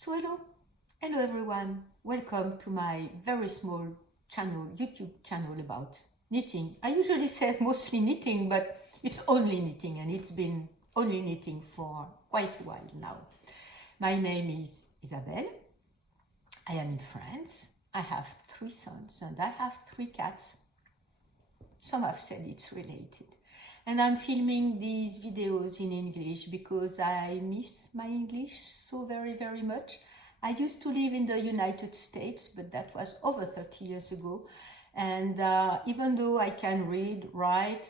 Hello everyone, welcome to my very small YouTube channel about knitting. I usually say mostly knitting, but it's only knitting and it's been only knitting for quite a while now. My name is Isabelle, I am in France, I have 3 sons and I have 3 cats. Some have said it's related. And I'm filming these videos in English because I miss my English so very much. I used to live in the United States, but that was over 30 years ago. And even though I can read, write,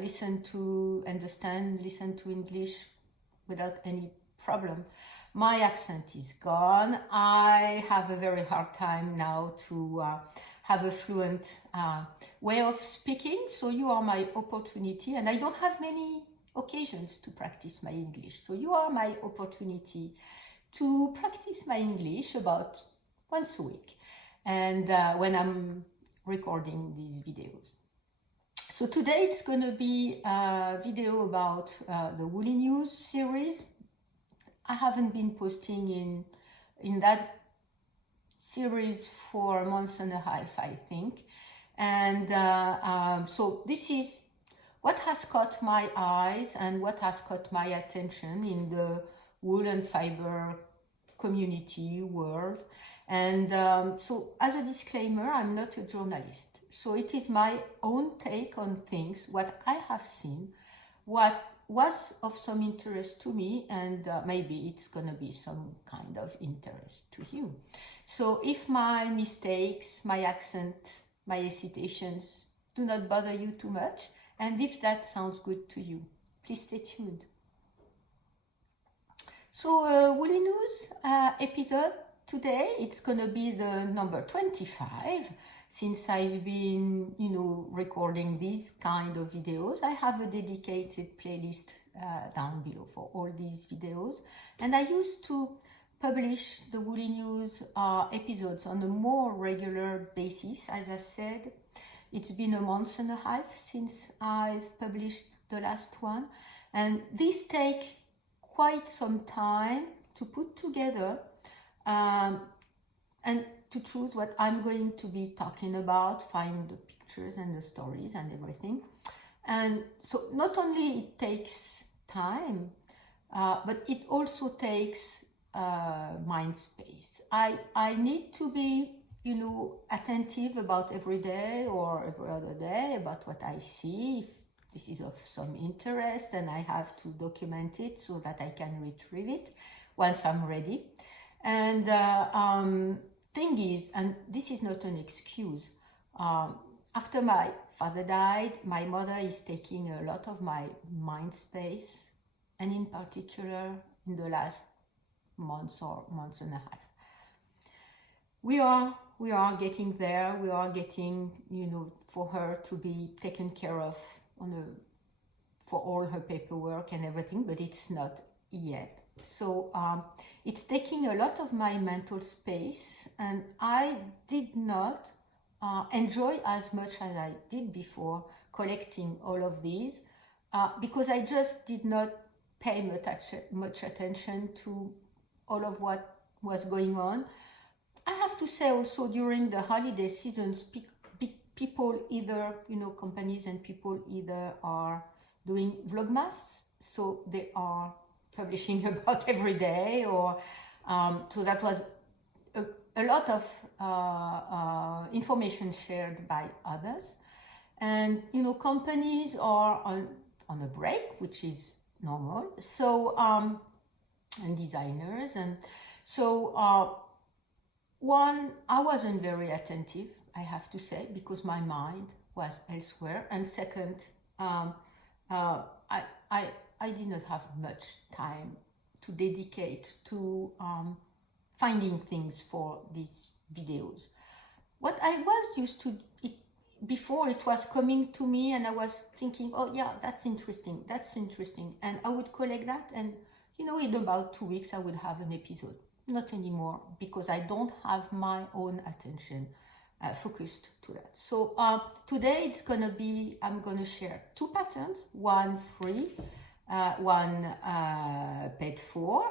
listen to English without any problem, my accent is gone. I have a very hard time now to have a fluent way of speaking, so you are my opportunity, and I don't have many occasions to practice my English, so you are my opportunity to practice my English about once a week, and when I'm recording these videos. So today it's going to be a video about the Woolly News series. I haven't been posting in that series for a month and a half, I think. And so this is what has caught my eyes and what has caught my attention in the wool and fiber community world. And so as a disclaimer, I'm not a journalist. So it is my own take on things, what I have seen, what was of some interest to me, and maybe it's gonna be some kind of interest to you. So if my mistakes, my accent, my hesitations do not bother you too much, and if that sounds good to you, please stay tuned. So Woolly News episode today, it's gonna be the number 25. Since I've been, recording these kind of videos, I have a dedicated playlist down below for all these videos. And I used to publish the Woolly News episodes on a more regular basis. As I said, it's been a month and a half since I've published the last one. And these take quite some time to put together and to choose what I'm going to be talking about, find the pictures and the stories and everything. And so not only it takes time, but it also takes mind space. I need to be, attentive about every day or every other day about what I see. If this is of some interest, and I have to document it so that I can retrieve it once I'm ready. And thing is, and this is not an excuse, after my father died, my mother is taking a lot of my mind space, and in particular in the last months or months and a half. We are getting there. We are getting, for her to be taken care of for all her paperwork and everything, but it's not yet. So it's taking a lot of my mental space, and I did not enjoy as much as I did before collecting all of these because I just did not pay much attention to all of what was going on. I have to say also during the holiday seasons, people either, companies and people either are doing vlogmas, so they are publishing about every day, or so that was a lot of information shared by others. And companies are on a break, which is normal, so and designers, and so I wasn't very attentive, I have to say, because my mind was elsewhere. And second, I did not have much time to dedicate to finding things for these videos. What I was used to, before it was coming to me and I was thinking, oh yeah, that's interesting, and I would collect that, and in about 2 weeks I would have an episode. Not anymore, because I don't have my own attention focused to that. So today it's gonna be, I'm gonna share 2 patterns, one free, one paid for,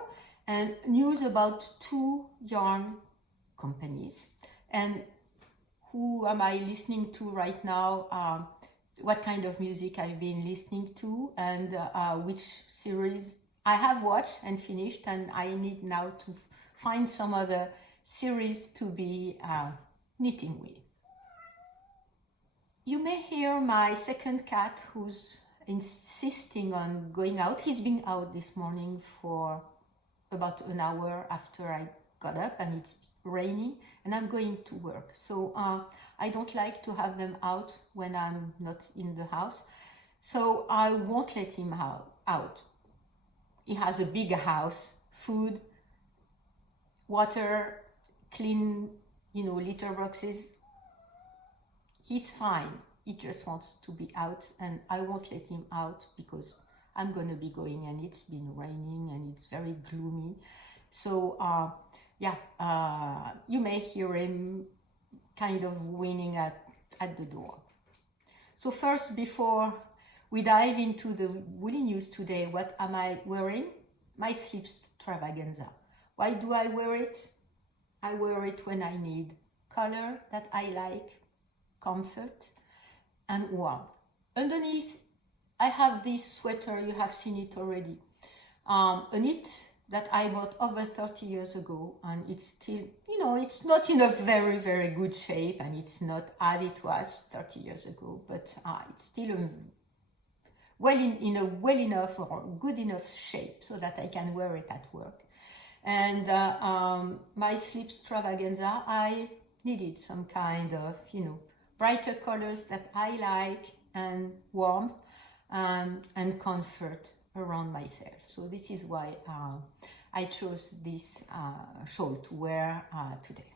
and news about two yarn companies. And who am I listening to right now? What kind of music I've been listening to, and which series I have watched and finished, and I need now to find some other series to be knitting with. You may hear my second cat who's insisting on going out. He's been out this morning for about an hour after I got up, and it's raining and I'm going to work. So I don't like to have them out when I'm not in the house. So I won't let him out. He has a big house, food, water, clean, litter boxes. He's fine. He just wants to be out, and I won't let him out because I'm going to be going, and it's been raining and it's very gloomy. So you may hear him kind of whinnying at the door. So first, before we dive into the woolly news today, what am I wearing? My sleep extravaganza. Why do I wear it? I wear it when I need color that I like, comfort, and warmth. Underneath, I have this sweater. You have seen it already. A knit that I bought over 30 years ago, and it's still, it's not in a very, very good shape, and it's not as it was 30 years ago, but it's still in a well enough or good enough shape so that I can wear it at work. And my sleep extravaganza, I needed some kind of, brighter colors that I like, and warmth and comfort around myself. So this is why I chose this shawl to wear today.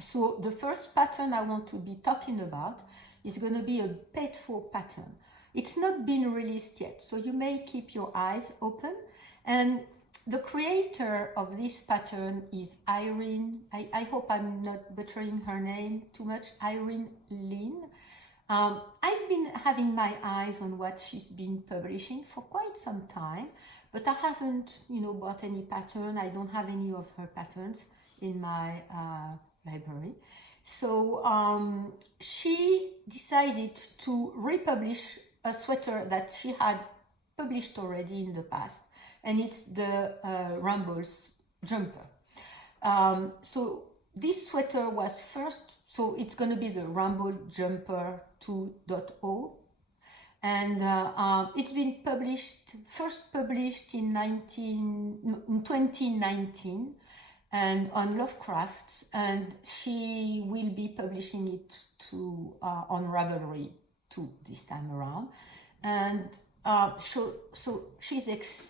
So the first pattern I want to be talking about is going to be a petfaux pattern. It's not been released yet, so you may keep your eyes open. And the creator of this pattern is Irene. I hope I'm not butchering her name too much. Irene Lin. I've been having my eyes on what she's been publishing for quite some time, but I haven't, bought any pattern. I don't have any of her patterns in my library. So she decided to republish a sweater that she had published already in the past, and it's the Rumbles jumper. So this sweater was first, so it's going to be the Rumble Jumper 2.0, and it's been first published in 2019, and on Lovecrafts, and she will be publishing it on Ravelry too this time around. And so she's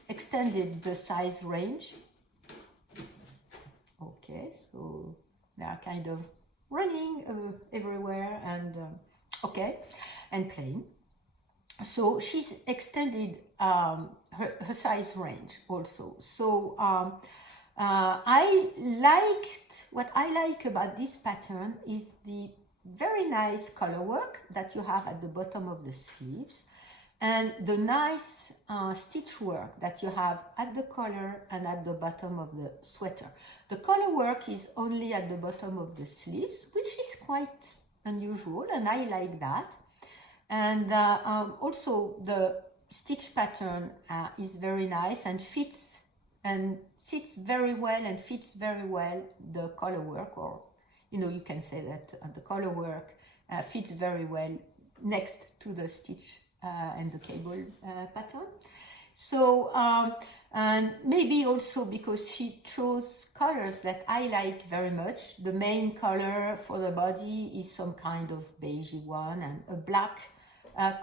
extended the size range. Okay, so they are kind of running everywhere, and and playing. So she's extended her size range also. So what I like about this pattern is the very nice color work that you have at the bottom of the sleeves, and the nice stitch work that you have at the collar and at the bottom of the sweater. The color work is only at the bottom of the sleeves, which is quite unusual, and I like that. And also the stitch pattern is very nice and fits and sits very well and fits very well the color work, or you can say that the color work fits very well next to the stitch and the cable pattern. So and maybe also because she chose colors that I like very much. The main color for the body is some kind of beigey one, and a black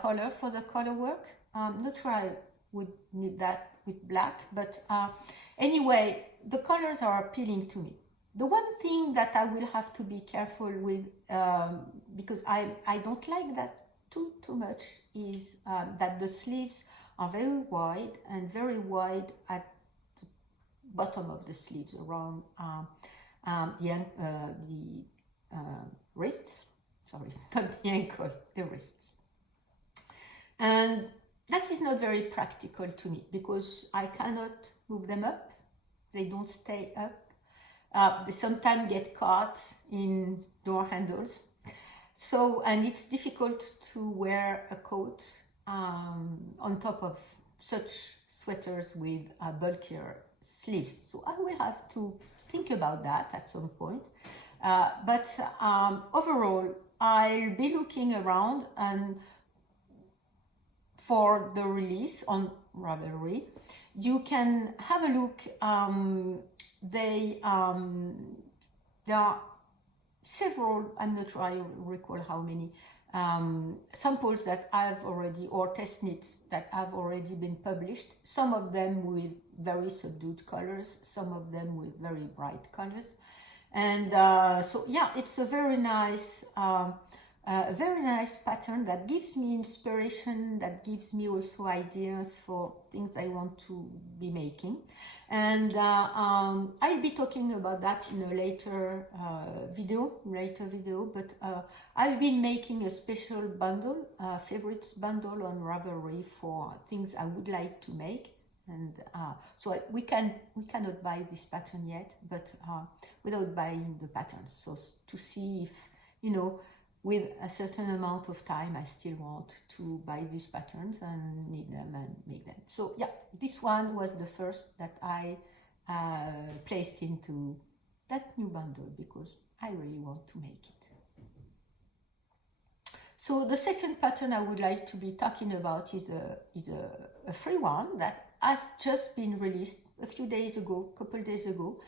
color for the color work. Not sure I would need that with black, but anyway, the colors are appealing to me. The one thing that I will have to be careful with, because I don't like that too much, is that the sleeves are very wide at the bottom of the sleeves, around the wrists. Sorry, not the ankle, the wrists. And that is not very practical to me because I cannot move them up they don't stay up. They sometimes get caught in door handles. So, and it's difficult to wear a coat on top of such sweaters with bulkier sleeves. So I will have to think about that at some point. But overall, I'll be looking around and for the release on Ravelry. You can have a look. There are several, I'm not sure I recall how many, samples that I've already, or test knits that have already been published. Some of them with very subdued colors, some of them with very bright colors. And so yeah, it's a very nice pattern that gives me inspiration, that gives me also ideas for things I want to be making. And I'll be talking about that in a later video, but I've been making a special bundle, favorites bundle on Ravelry for things I would like to make. And so we cannot buy this pattern yet, but without buying the patterns. So to see if, you know, with a certain amount of time, I still want to buy these patterns and knit them and make them. So yeah, this one was the first that I placed into that new bundle because I really want to make it. So the second pattern I would like to be talking about is a free one that has just been released a couple days ago.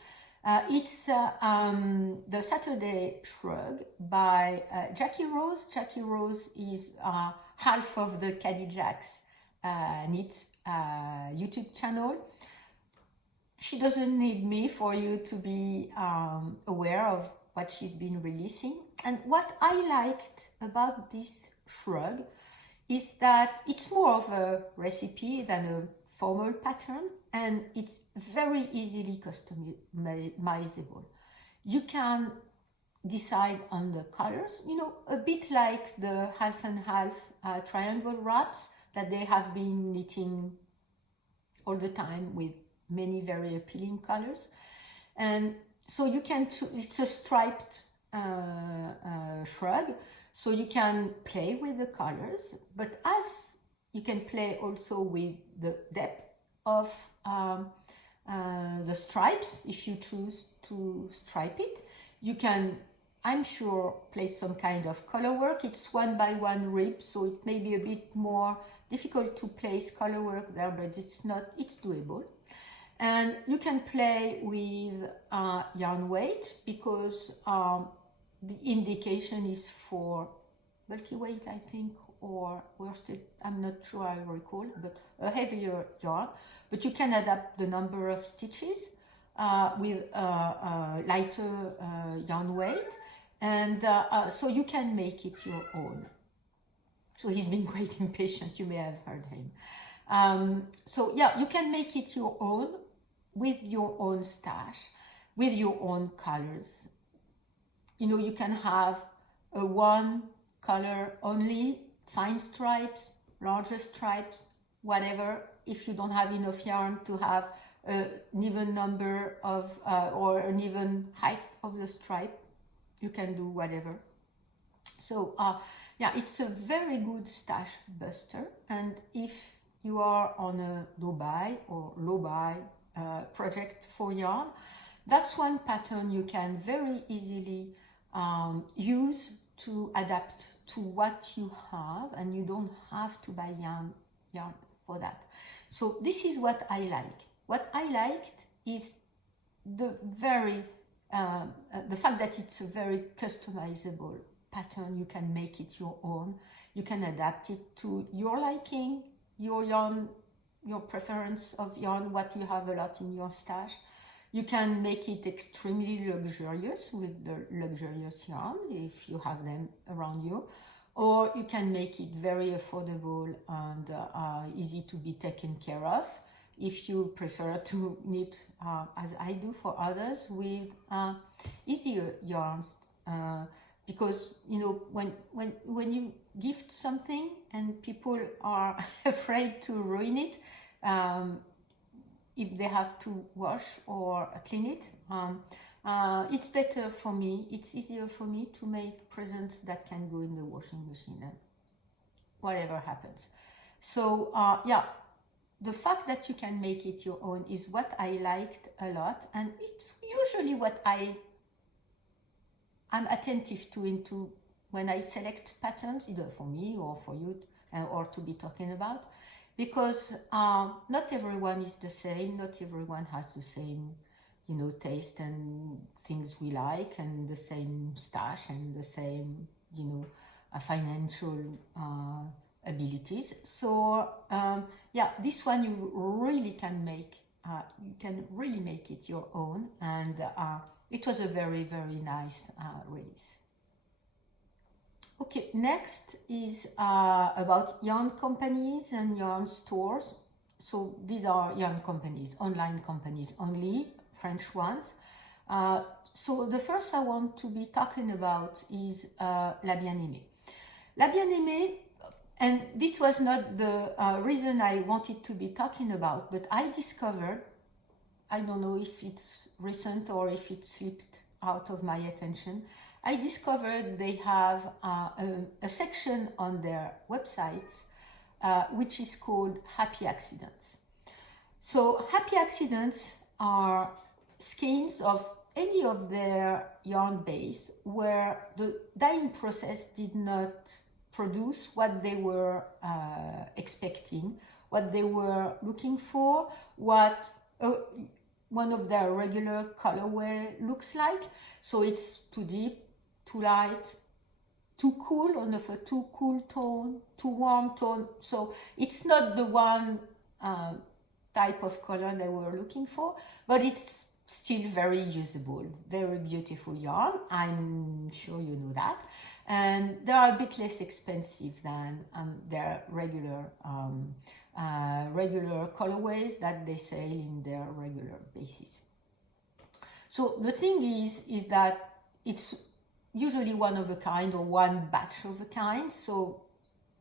It's the Saturday Shrug by Jackie Rose. Jackie Rose is half of the Caddy Jacks Knit YouTube channel. She doesn't need me for you to be aware of what she's been releasing. And what I liked about this shrug is that it's more of a recipe than a formal pattern, and it's very easily customizable. You can decide on the colors, you know, a bit like the half and half triangle wraps that they have been knitting all the time with many very appealing colors. And so you can choose, it's a striped shrug, so you can play with the colors, but as you can play also with the depth of the stripes. If you choose to stripe it, you can, I'm sure, place some kind of color work. It's 1x1 rib, so it may be a bit more difficult to place color work there, but it's doable. And you can play with yarn weight because the indication is for bulky weight, I think, or worsted, I'm not sure I recall, but a heavier yarn. But you can adapt the number of stitches with lighter yarn weight, and so you can make it your own. So he's been quite impatient, you may have heard him. So yeah, you can make it your own with your own stash, with your own colors. You know, you can have a one color only, fine stripes, larger stripes, whatever. If you don't have enough yarn to have an even number of or an even height of the stripe, you can do whatever. So yeah, it's a very good stash buster. And if you are on a low-buy or low-buy project for yarn, that's one pattern you can very easily use to adapt to what you have, and you don't have to buy yarn for that. So this is what I like. What I liked is the fact that it's a very customizable pattern. You can make it your own. You can adapt it to your liking, your yarn, your preference of yarn, what you have a lot in your stash. You can make it extremely luxurious with the luxurious yarn if you have them around you, or you can make it very affordable and easy to be taken care of if you prefer to knit, as I do for others, with easier yarns. Because, you know, when you gift something and people are afraid to ruin it, if they have to wash or clean it. It's better for me, it's easier for me to make presents that can go in the washing machine and whatever happens. So yeah, the fact that you can make it your own is what I liked a lot, and it's usually what I'm attentive to into when I select patterns, either for me or for you, or to be talking about, because not everyone is the same, not everyone has the same, you know, taste and things we like, and the same stash and the same, you know, financial abilities. So yeah, this one you really can make, you can really make it your own, and it was a very, very nice release. Okay, next is about yarn companies and yarn stores. So these are yarn companies, online companies only, French ones. So the first I want to be talking about is La Bien-Aimée. La Bien-Aimée, and this was not the reason I wanted to be talking about, but I discovered, I don't know if it's recent or if it slipped out of my attention, I discovered they have a section on their websites which is called Happy Accidents. So Happy Accidents are skeins of any of their yarn base where the dyeing process did not produce what they were expecting, what they were looking for, what one of their regular colorway looks like. So it's too deep, too light, too cool, on of a too cool tone, too warm tone. So it's not the one type of color they were looking for, but it's still very usable, very beautiful yarn. I'm sure you know that. And they are a bit less expensive than their regular regular colorways that they sell in their regular bases. So the thing is that it's usually one of a kind or one batch of a kind. So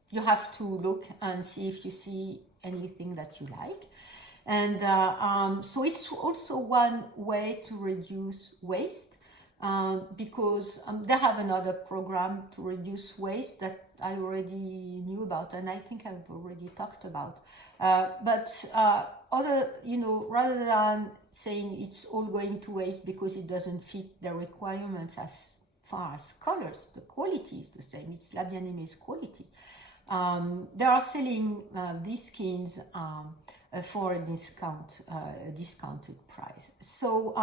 you have to look and see if you see anything that you like. And so it's also one way to reduce waste, because they have another program to reduce waste that I already knew about, and I think I've already talked about. But other, you know, rather than saying it's all going to waste because it doesn't fit the requirements as far as colors, the quality is the same. It's La Bien-Aimé's quality. They are selling these skins for a discounted price. So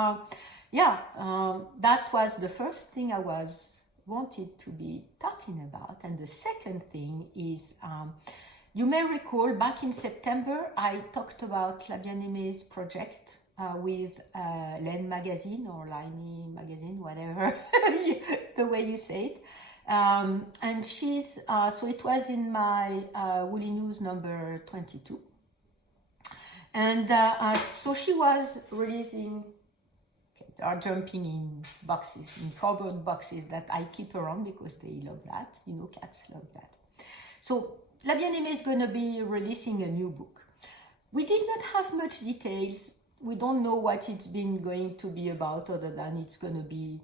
yeah, that was the first thing I wanted to be talking about. And the second thing is, you may recall back in September I talked about La Bien-Aimé's project with Laine Magazine or Limey Magazine, whatever the way you say it. And she's so it was in my Woolly News number 22. And so she was releasing, they are jumping in boxes, in cardboard boxes that I keep around because they love that, you know, cats love that. So La Bien-Aimée is going to be releasing a new book. We did not have much details. We don't know what it's been going to be about, other than it's going to be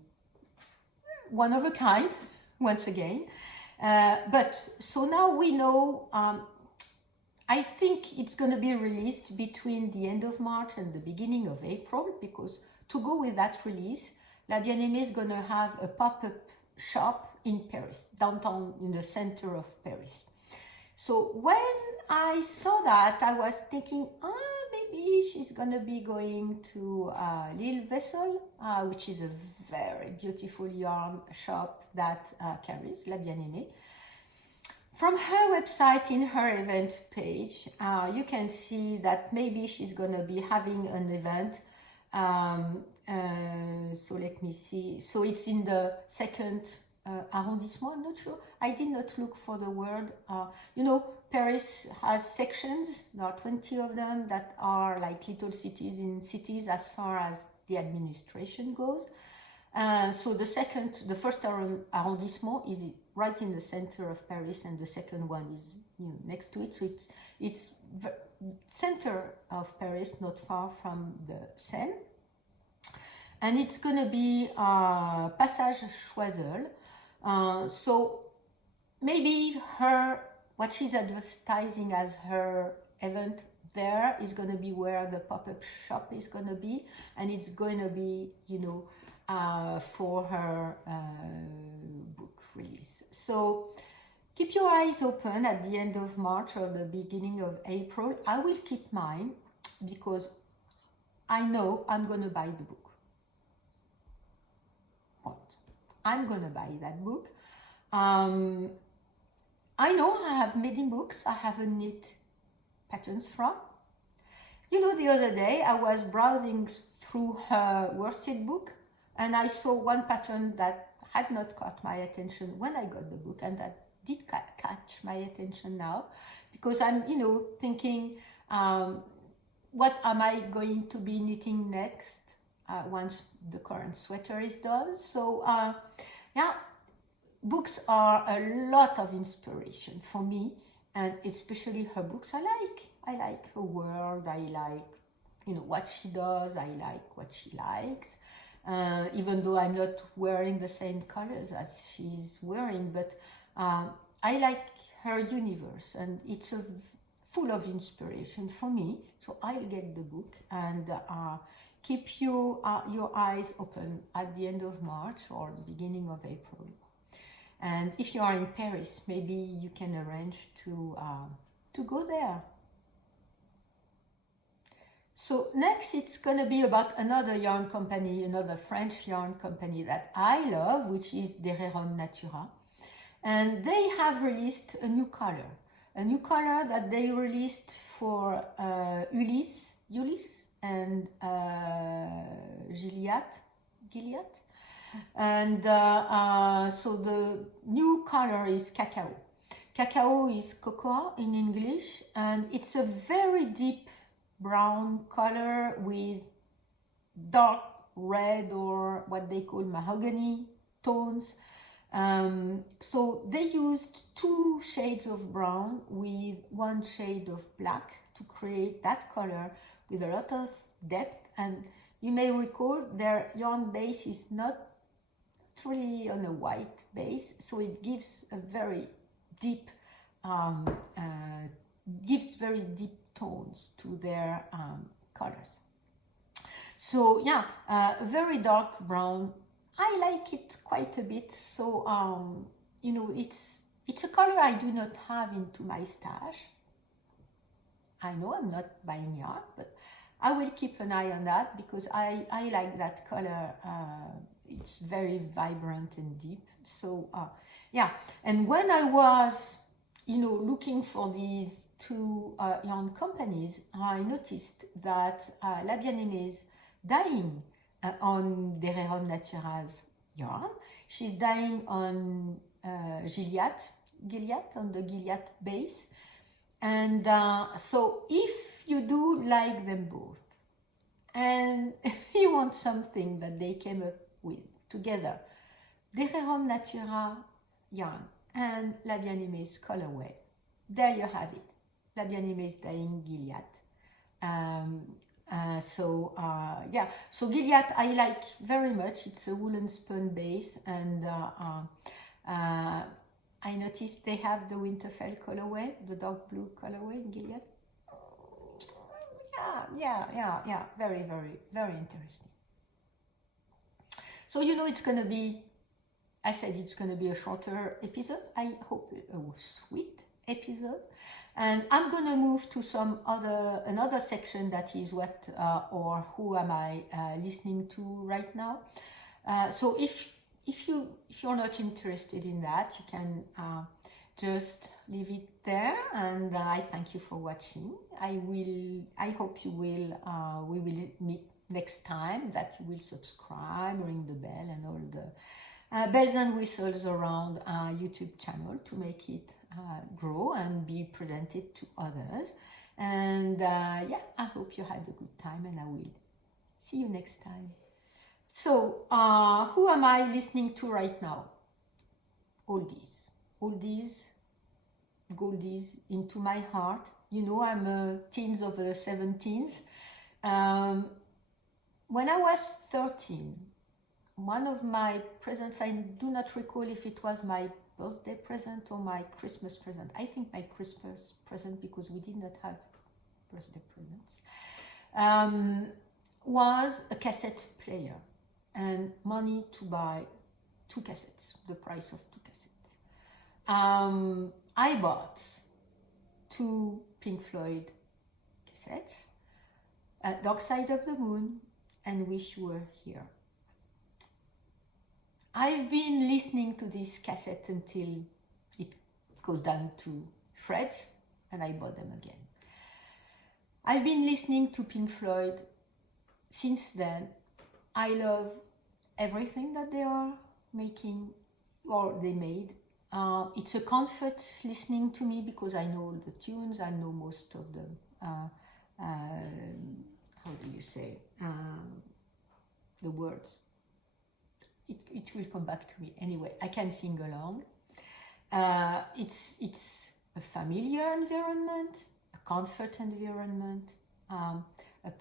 one of a kind, once again. But so now we know, I think it's going to be released between the end of March and the beginning of April, because to go with that release, La Bien-Aimée is going to have a pop-up shop in Paris, downtown in the center of Paris. So when I saw that, I was thinking, maybe she's going to be going to L'Île Vessel, which is a very beautiful yarn shop that carries La Bien-Aimée. From her website, in her event page, you can see that maybe she's going to be having an event. So let me see. So it's in the second arrondissement. I'm not sure. I did not look for the word. You know, Paris has sections. There are 20 of them that are like little cities in cities as far as the administration goes. So the first arrondissement is right in the center of Paris, and the second one is, you know, next to it. So it's center of Paris, not far from the Seine. And it's going to be Passage Choiseul. So maybe what she's advertising as her event there is going to be where the pop-up shop is going to be, and it's going to be, for her book release. So keep your eyes open at the end of March or the beginning of April. I will keep mine because I know I'm going to buy the book. I'm going to buy that book. I know I have many books I haven't knit patterns from. The other day I was browsing through her worsted book and I saw one pattern that had not caught my attention when I got the book, and that did catch my attention now, because I'm, thinking, what am I going to be knitting next once the current sweater is done? So, books are a lot of inspiration for me, and especially her books. I like her world. I like, what she does. I like what she likes. Even though I'm not wearing the same colors as she's wearing, but I like her universe, and it's full of inspiration for me. So I'll get the book and keep your eyes open at the end of March or beginning of April. And if you are in Paris, maybe you can arrange to go there. So next, it's going to be about another yarn company, another French yarn company that I love, which is Derrerom Natura. And they have released a new color that they released for Ulysse and Gilead. And so the new color is cacao. Cacao is cocoa in English, and it's a very deep brown color with dark red or what they call mahogany tones. So they used 2 shades of brown with 1 shade of black to create that color with a lot of depth. And you may recall their yarn base is not really on a white base, so it gives a very deep tones to their colors. So very dark brown. I like it quite a bit. So it's a color I do not have into my stash. I know I'm not buying yarn, but I will keep an eye on that because I like that color. It's very vibrant and deep. So and when I was looking for these 2 yarn companies, I noticed that La Bien-Aimée is dying on Derrerom Natura's yarn. She's dying on Gilead, on the Gilead base. And so if you do like them both, and you want something that they came up with together, Derrerom Natura yarn and La Bien-Aimée's colorway, there you have it. La Bien-Aimée is dying Gilead. So Gilead I like very much. It's a woolen spun base, and I noticed they have the Winterfell colorway, the dark blue colorway in Gilead. Very, very, very interesting. So it's going to be, I said it's going to be a shorter episode. I hope a sweet episode. And I'm going to move to another section that is what or who am I listening to right now. So if you're not interested in that, you can just leave it there, and I thank you for watching. I hope you will, we will meet next time, that you will subscribe, ring the bell, and all the bells and whistles around our YouTube channel to make it grow and be presented to others. And I hope you had a good time, and I will see you next time. So who am I listening to right now? Oldies goldies into my heart. You know, I'm a teens of the 17s. When I was 13, one of my presents, I do not recall if it was my birthday present or my Christmas present. I think my Christmas present, because we did not have birthday presents, was a cassette player and money to buy 2 cassettes, the price of 2 cassettes. I bought 2 Pink Floyd cassettes, Dark Side of the Moon and Wish You Were Here. I've been listening to this cassette until it goes down to shreds, and I bought them again. I've been listening to Pink Floyd since then. I love everything that they are making or they made. It's a comfort listening to me because I know all the tunes, I know most of them. How do you say? The words. It will come back to me. Anyway, I can sing along. It's a familiar environment, a comfort environment, a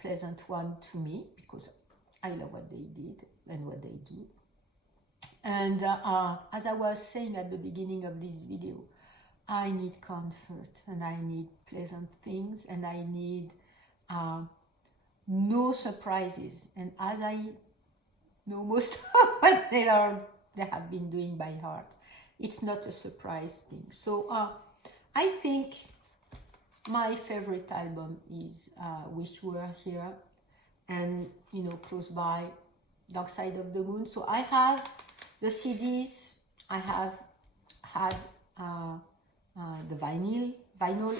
pleasant one to me because I love what they did and what they do. And as I was saying at the beginning of this video, I need comfort and I need pleasant things and I need no surprises. And as I know most of what they have been doing by heart, it's not a surprise thing. So I think my favorite album is Wish You Were Here, and you know, close by Dark Side of the Moon. So I have the CDs, I have had the vinyl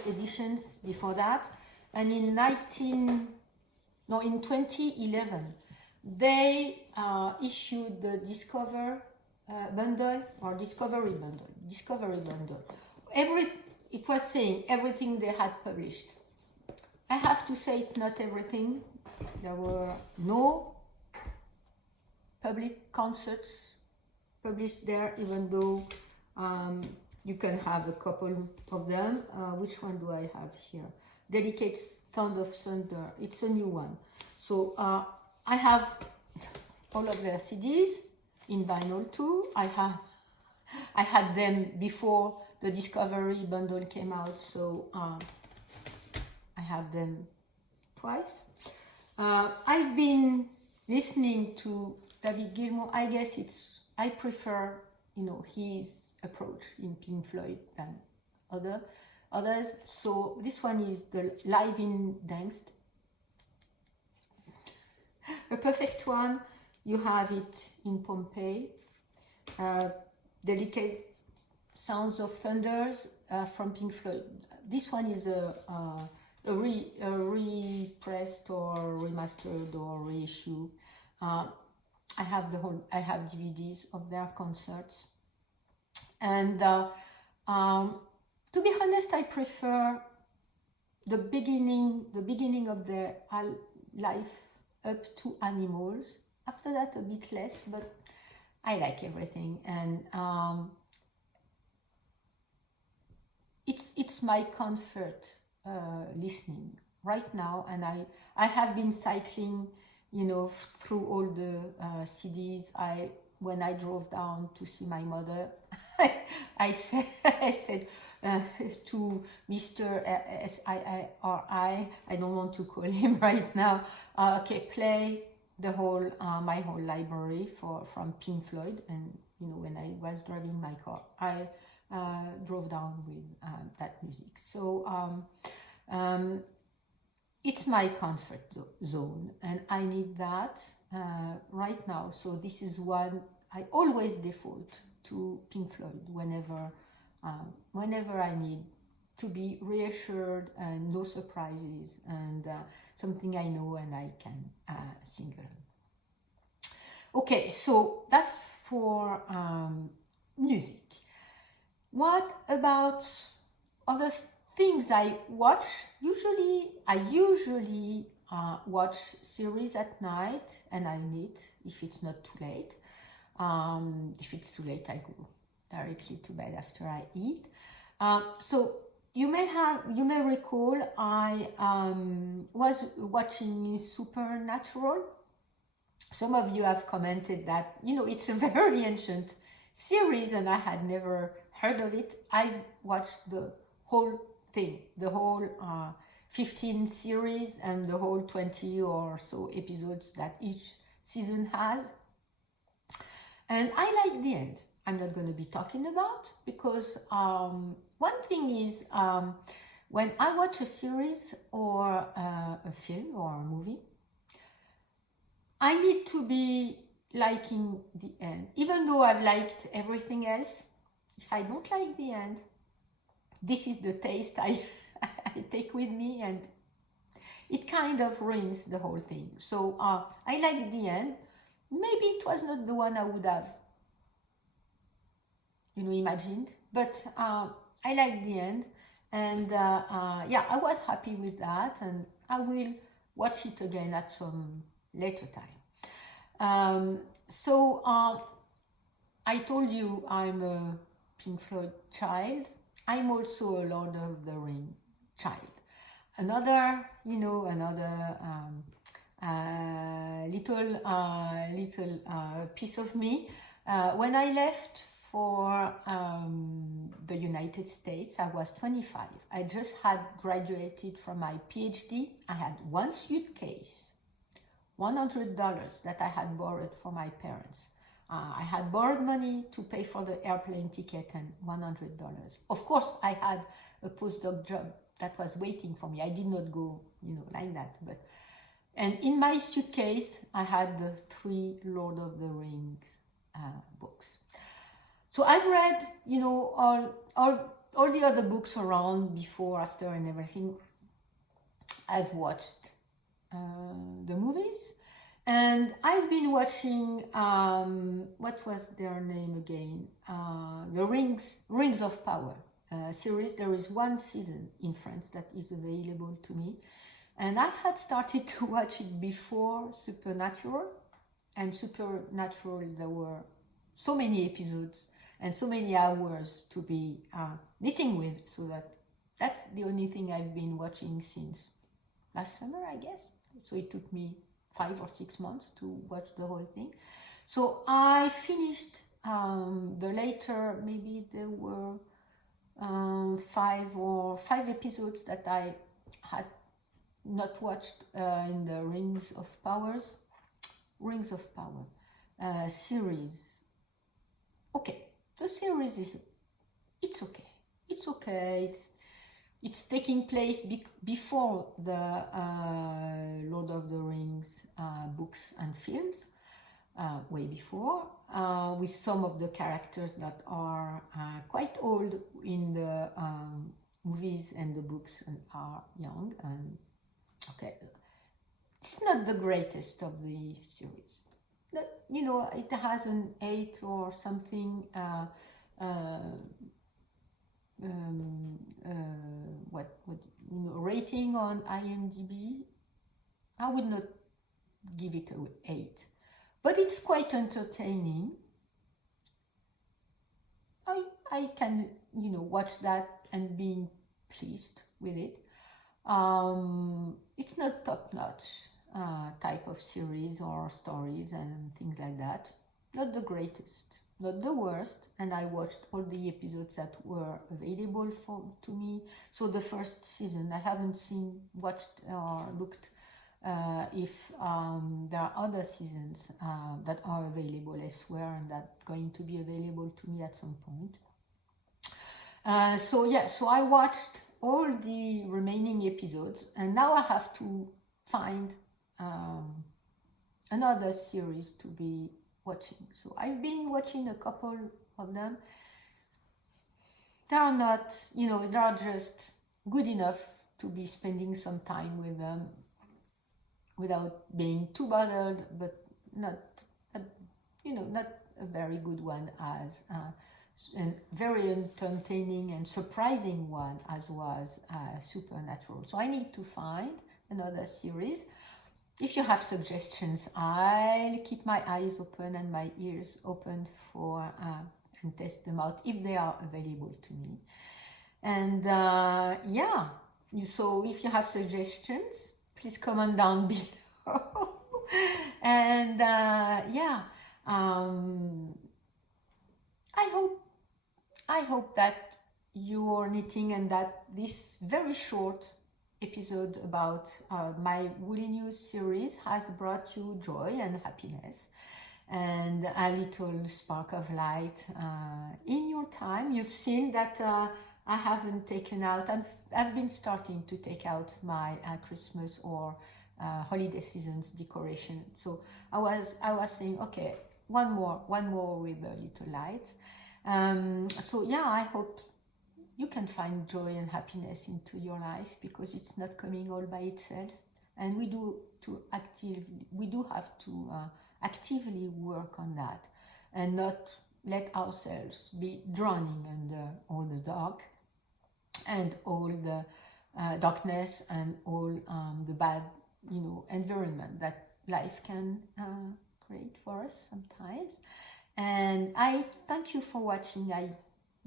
editions before that, and in 2011 they issued the Discovery bundle. It was saying everything they had published. I have to say it's not everything. There were no public concerts published there, even though you can have a couple of them. Which one do I have here? Delicate Sound of Thunder. It's a new one. So I have all of their CDs in vinyl too. I had them before the Discovery bundle came out, so I have them twice. I've been listening to David Gilmour. I guess I prefer, you know, his approach in Pink Floyd than others. So this one is the Live in Dangst. A perfect one. You have it in Pompeii. Delicate Sounds of Thunders from Pink Floyd. This one is a repressed or remastered or reissue. I have DVDs of their concerts, and to be honest, I prefer the beginning of their life up to Animals. After that, a bit less, but I like everything, and it's my comfort listening right now. And I have been cycling, you know, through all the CDs. When I drove down to see my mother, I said to Mr. SIRI, I don't want to call him right now. Okay, play the whole my whole library from Pink Floyd. And you know, when I was driving my car, I drove down with that music. So it's my comfort zone, and I need that right now. So this is one I always default to Pink Floyd whenever I need to be reassured and no surprises, and something I know and I can sing along. Okay, so that's for music. What about other things I watch? I usually watch series at night, and I knit if it's not too late. If it's too late, I go directly to bed after I eat. So you may recall I was watching Supernatural. Some of you have commented that, it's a very ancient series and I had never heard of it. I've watched the whole thing, the whole 15 series and the whole 20 or so episodes that each season has. And I like the end. I'm not going to be talking about, because one thing is, when I watch a series or a film or a movie, I need to be liking the end. Even though I've liked everything else, if I don't like the end, this is the taste I take with me, and it kind of ruins the whole thing. So I like the end. Maybe it was not the one I would have, imagined, but I like the end, and yeah, I was happy with that, and I will watch it again at some later time. So I told you I'm a Pink Floyd child. I'm also a Lord of the Rings child. Another little piece of me. When I left for the United States, I was 25. I just had graduated from my PhD. I had one suitcase, $100 that I had borrowed from my parents. I had borrowed money to pay for the airplane ticket and $100. Of course, I had a postdoc job that was waiting for me. I did not go, like that. And in my suitcase, I had the 3 Lord of the Rings books. So I've read, all the other books around before, after, and everything. I've watched the movies, and I've been watching, what was their name again? The Rings of Power series. There is one season in France that is available to me. And I had started to watch it before Supernatural. And Supernatural, there were so many episodes and so many hours to be knitting with, so that's the only thing I've been watching since last summer, I guess. So it took me 5 or 6 months to watch the whole thing. So I finished the later, maybe there were 5 episodes that I had not watched in the Rings of Power series. Okay, the series it's okay. It's taking place before the Lord of the Rings books and films, way before, with some of the characters that are quite old in the movies and the books and are young. And okay, it's not the greatest of the series. It has an 8 or something rating on IMDb. I would not give it an 8, but it's quite entertaining. I can watch that and being pleased with it. It's not top-notch type of series or stories and things like that. Not the greatest, not the worst. And I watched all the episodes that were available to me. So the first season, I haven't watched or looked if there are other seasons that are available elsewhere and that are going to be available to me at some point. So I watched all the remaining episodes, and now I have to find another series to be watching. So I've been watching a couple of them. They are not, they are just good enough to be spending some time with them without being too bothered, but not a very good one as and very entertaining and surprising one as was Supernatural. So I need to find another series. If you have suggestions, I'll keep my eyes open and my ears open for and test them out if they are available to me. And yeah, so if you have suggestions, please comment down below. And yeah, um, I hope that you're knitting and that this very short episode about my Woolly News series has brought you joy and happiness and a little spark of light in your time. You've seen that I haven't taken out, I've been starting to take out my Christmas or holiday season's decoration. So I was saying, okay, one more with a little light. So yeah, I hope you can find joy and happiness into your life, because it's not coming all by itself, and we do have to actively work on that, and not let ourselves be drowning under all the dark and all the darkness and all the bad, environment that life can create for us sometimes. And I thank you for watching. I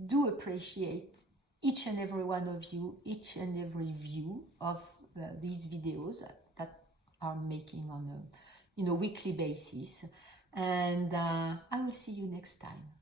do appreciate each and every one of you, each and every view of these videos that are making on a weekly basis. And I will see you next time.